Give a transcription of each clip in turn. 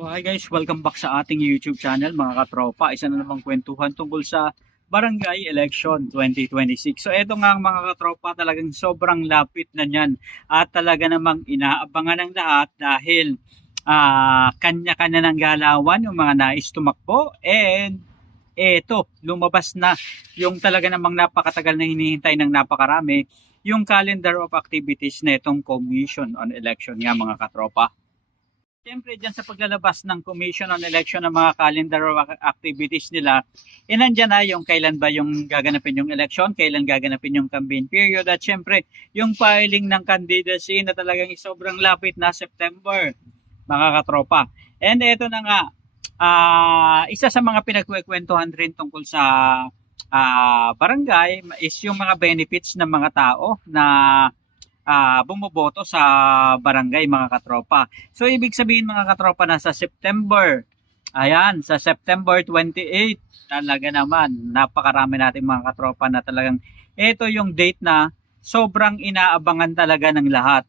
So hi guys, welcome back sa ating YouTube channel mga katropa. Isa na namang kwentuhan tungkol sa Barangay Election 2026. So eto nga mga katropa, talagang sobrang lapit na niyan at talaga namang inaabangan ng lahat dahil kanya-kanya ng galawan yung mga nais tumakbo, and eto, lumabas na yung talaga namang napakatagal na hinihintay ng napakarami, yung calendar of activities na itong Commission on Election nga mga katropa. Siyempre, dyan sa paglalabas ng Commission on Election ng mga calendar of activities nila, nandyan na yung kailan ba yung gaganapin yung election, kailan gaganapin yung campaign period, at siyempre, yung filing ng candidacy na talagang sobrang lapit na September, mga katropa. And ito na nga, isa sa mga pinagkukwentuhan rin tungkol sa barangay is yung mga benefits ng mga tao na bumoboto sa barangay mga katropa. So ibig sabihin mga katropa na sa September, ayan, sa September 28, talaga naman napakarami natin mga katropa na talagang ito yung date na sobrang inaabangan talaga ng lahat.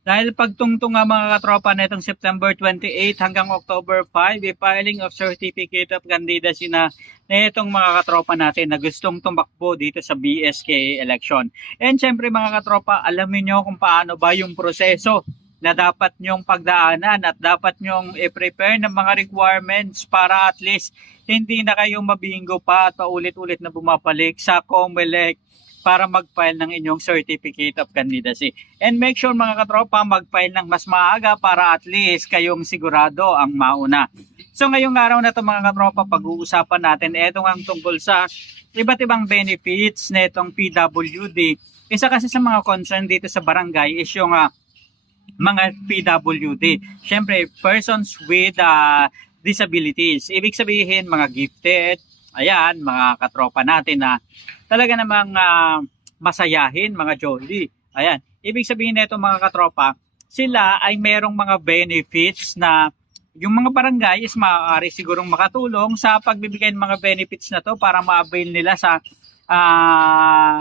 Dahil pagtungtong nga mga katropa na itong September 28 hanggang October 5, filing of certificate of candidacy na itong mga katropa natin na gustong tumakbo dito sa BSK election. And syempre mga katropa, alamin nyo kung paano ba yung proseso na dapat nyong pagdaanan at dapat nyong i-prepare ng mga requirements para at least hindi na kayo mabingo pa at paulit-ulit na bumabalik sa COMELEC para mag-file ng inyong certificate of candidacy. And make sure mga katropa, mag-file ng mas maaga para at least kayong sigurado ang mauna. So ngayong araw na ito mga katropa, pag-uusapan natin itong ang tungkol sa iba't ibang benefits na itong PWD. Isa kasi sa mga concern dito sa barangay is yung mga PWD. Siyempre, persons with disabilities. Ibig sabihin, mga gifted, ayan, mga katropa natin na talaga namang masayahin, mga jolly. Ayan, ibig sabihin nito mga katropa, sila ay merong mga benefits na yung mga barangay is maaari sigurong makatulong sa pagbibigay ng mga benefits na to para ma-avail nila sa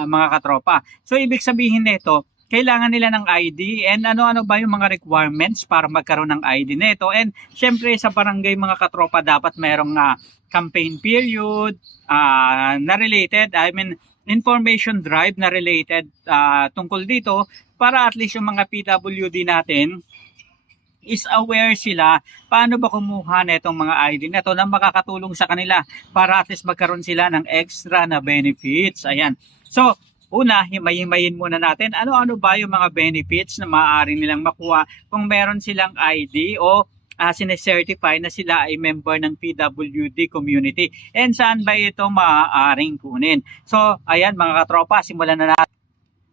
mga katropa. So ibig sabihin nito, kailangan nila ng ID, and ano-ano ba yung mga requirements para magkaroon ng ID nito. And syempre sa barangay mga katropa dapat merong campaign period na related, information drive na related tungkol dito para at least yung mga PWD natin is aware sila paano ba kumuha na itong mga ID na ito na makakatulong sa kanila para at least magkaroon sila ng extra na benefits. Ayan. So, una, himay-himayin muna natin ano-ano ba yung mga benefits na maaari nilang makuha kung meron silang ID o sinecertify na sila ay member ng PWD community. And saan ba ito maaaring kunin? So, ayan mga katropa, simulan na natin.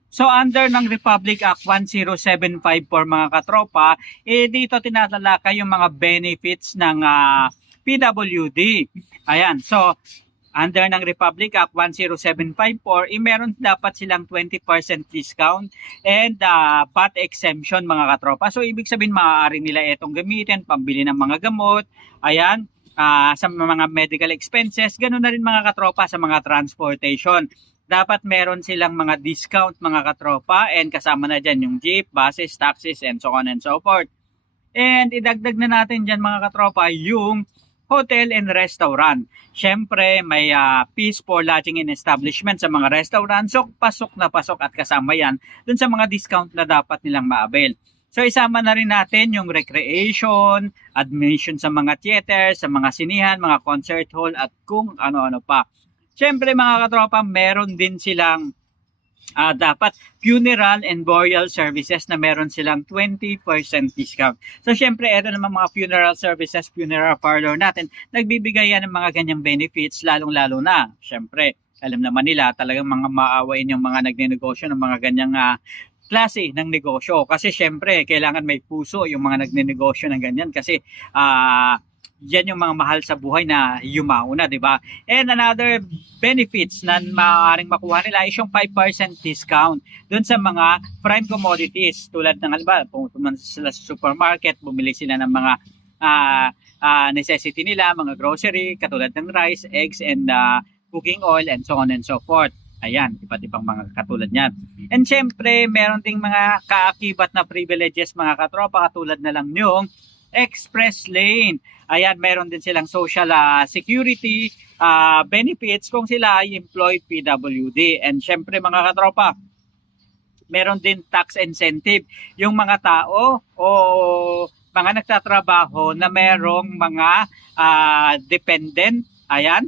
So, under ng Republic Act 10754 mga katropa, dito tinatalakay yung mga benefits ng PWD. Ayan, so, under ng Republic Act 10754, meron dapat silang 20% discount and VAT exemption mga katropa. So ibig sabihin maaari nila itong gamitin pambili ng mga gamot, ayan, sa mga medical expenses, ganoon na rin mga katropa sa mga transportation. Dapat meron silang mga discount mga katropa, and kasama na dyan yung jeep, buses, taxis, and so on and so forth. And idagdag na natin dyan mga katropa yung hotel and restaurant. Siyempre, may fees for lodging and establishment sa mga restaurant. So, pasok na pasok at kasama yan dun sa mga discount na dapat nilang ma-avail. So, isama na rin natin yung recreation, admission sa mga theater, sa mga sinihan, mga concert hall, at kung ano-ano pa. Siyempre, mga katropa, meron din silang dapat funeral and burial services na meron silang 20% discount. So syempre ito naman mga funeral services, funeral parlor natin, nagbibigay yan ng mga ganyang benefits, lalong-lalo na syempre alam naman nila talagang mga maawain yung mga nagnenegosyo ng mga ganyang klase ng negosyo, kasi syempre kailangan may puso yung mga nagnenegosyo ng ganyan, kasi yan yung mga mahal sa buhay na yumauna, di ba? And another benefits na maaaring makuha nila is yung 5% discount dun sa mga prime commodities, tulad ng halimbawa, pumunta sila sa supermarket, bumili sila ng mga necessity nila, mga grocery, katulad ng rice, eggs, and cooking oil, and so on and so forth. Ayan, iba't ibang mga katulad niyan. And syempre, meron ding mga kaakibat na privileges mga katropa, katulad na lang yung express lane. Ayan, meron din silang social security benefits kung sila ay employed PWD. And syempre mga katropa, meron din tax incentive yung mga tao o mga nagtatrabaho na merong mga dependent, ayan,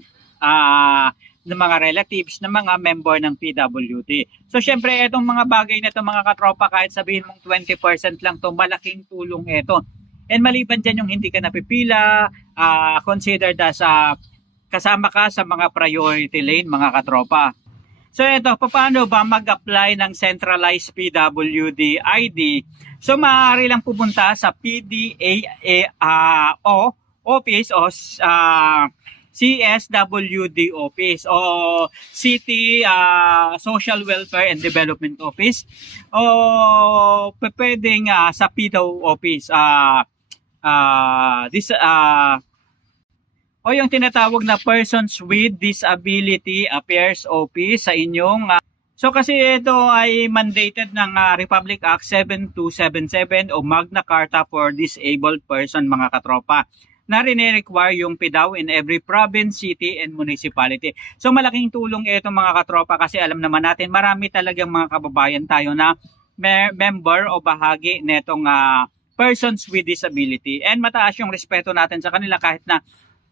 ng mga relatives ng mga member ng PWD. So syempre itong mga bagay na ito mga katropa, kahit sabihin mong 20% lang to, malaking tulong ito. And maliban dyan yung hindi ka napipila, considered as kasama ka sa mga priority lane mga katropa. So ito, paano ba mag-apply ng centralized PWD ID? So maaari lang pupunta sa PDAO office o CSWD office o City Social Welfare and Development Office o pwedeng sa PDAO office o yung tinatawag na Persons with Disability Affairs Office sa inyong so kasi ito ay mandated ng Republic Act 7277 o Magna Carta for Disabled Person mga katropa, na rini-require yung PDAO in every province, city, and municipality. So malaking tulong ito mga katropa kasi alam naman natin marami talagang mga kababayan tayo na member o bahagi netong persons with disability. And mataas yung respeto natin sa kanila kahit na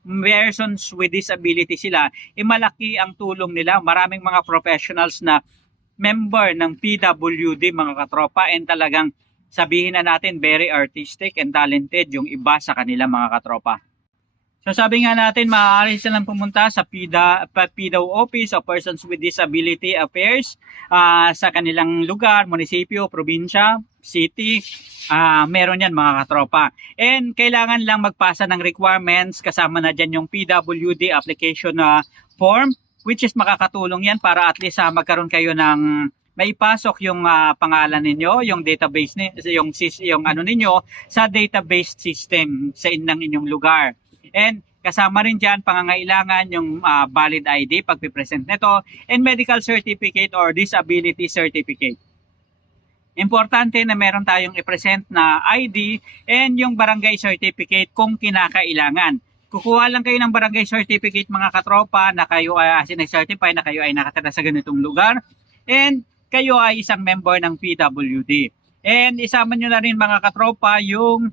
persons with disability sila, malaki ang tulong nila. Maraming mga professionals na member ng PWD mga katropa, and talagang sabihin na natin very artistic and talented yung iba sa kanila mga katropa. So sabi nga natin, maaari silang pumunta sa PDAO Office o Persons with Disability Affairs sa kanilang lugar, munisipyo, probinsya, city. Meron yan mga katropa. And kailangan lang magpasa ng requirements, kasama na dyan yung PWD application form, which is makakatulong yan para at least magkaroon kayo ng maipasok yung pangalan ninyo, yung database yung ano ninyo sa database system sa inyong lugar. And kasama rin dyan pangangailangan yung valid ID pagpipresent nito, and medical certificate or disability certificate. Importante na meron tayong i-present na ID and yung barangay certificate kung kinakailangan. Kukuha lang kayo ng barangay certificate mga katropa na kayo ay sinag-certify na kayo ay nakatira sa ganitong lugar and kayo ay isang member ng PWD. And isama nyo na rin mga katropa yung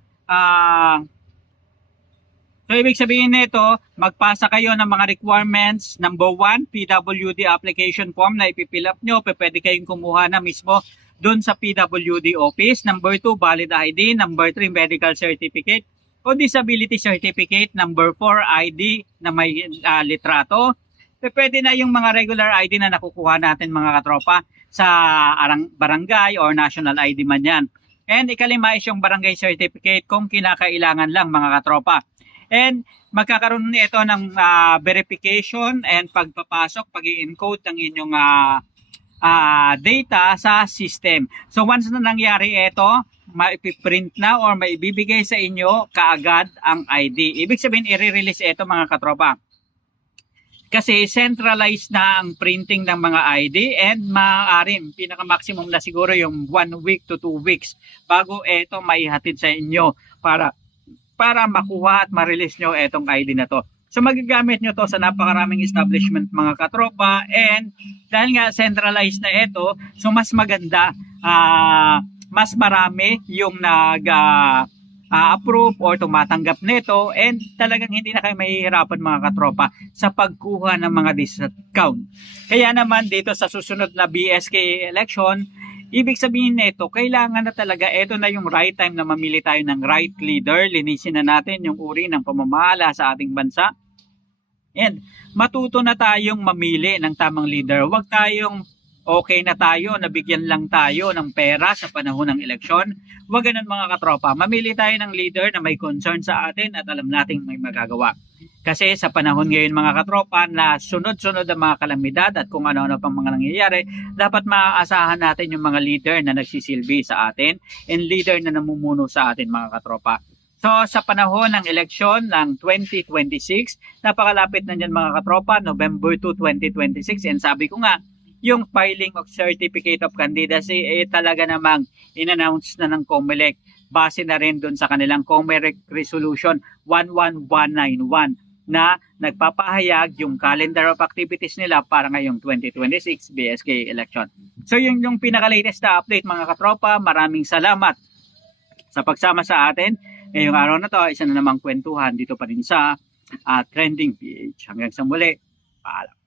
so ibig sabihin nito, magpasa kayo ng mga requirements. Number 1, PWD application form na ipipill up nyo. Pwede kayong kumuha na mismo doon sa PWD office. Number 2, valid ID. Number 3, medical certificate o disability certificate. Number 4, ID na may litrato. Pwede na yung mga regular ID na nakukuha natin mga katropa sa barangay or national ID man yan. And ikalima is yung barangay certificate kung kinakailangan lang mga katropa. And magkakaroon nito ng verification and pagpapasok, pag-i-encode ng inyong data sa system. So once na nangyari ito, maipiprint na or maibibigay sa inyo kaagad ang ID. Ibig sabihin, i-release ito mga katropa. Kasi centralized na ang printing ng mga ID and maaaring pinaka-maximum na siguro yung 1 week to 2 weeks bago ito maihatid sa inyo para makuha at ma-release nyo itong ID na to. So magagamit nyo to sa napakaraming establishment mga katropa, and dahil nga centralized na ito, so mas maganda, mas marami yung nag-approve or tumatanggap nito, and talagang hindi na kayo mahihirapan mga katropa sa pagkuha ng mga discount. Kaya naman dito sa susunod na BSK election, ibig sabihin nito, kailangan na talaga, ito na yung right time na mamili tayo ng right leader. Linisin na natin yung uri ng pamamahala sa ating bansa. And matuto na tayong mamili ng tamang leader. Huwag tayong okay na tayo, nabigyan lang tayo ng pera sa panahon ng eleksyon. Huwag ganun mga katropa. Mamili tayo ng leader na may concern sa atin at alam nating may magagawa. Kasi sa panahon ngayon mga katropa na sunod-sunod ang mga kalamidad at kung ano-ano pang mga nangyayari, dapat maaasahan natin yung mga leader na nagsisilbi sa atin and leader na namumuno sa atin mga katropa. So sa panahon ng eleksyon ng 2026, napakalapit na dyan mga katropa, November 2, 2026, and sabi ko nga, yung filing of Certificate of Candidacy talaga namang in-announce na ng COMELEC base na rin doon sa kanilang COMELEC Resolution 11191 na nagpapahayag yung calendar of activities nila para ngayong 2026 BSK election. So yung pinaka-latest na update mga katropa. Maraming salamat sa pagsama sa atin. Ngayong araw na to, isa na namang kwentuhan dito pa rin sa Trending PH. Hanggang sa muli, paalam.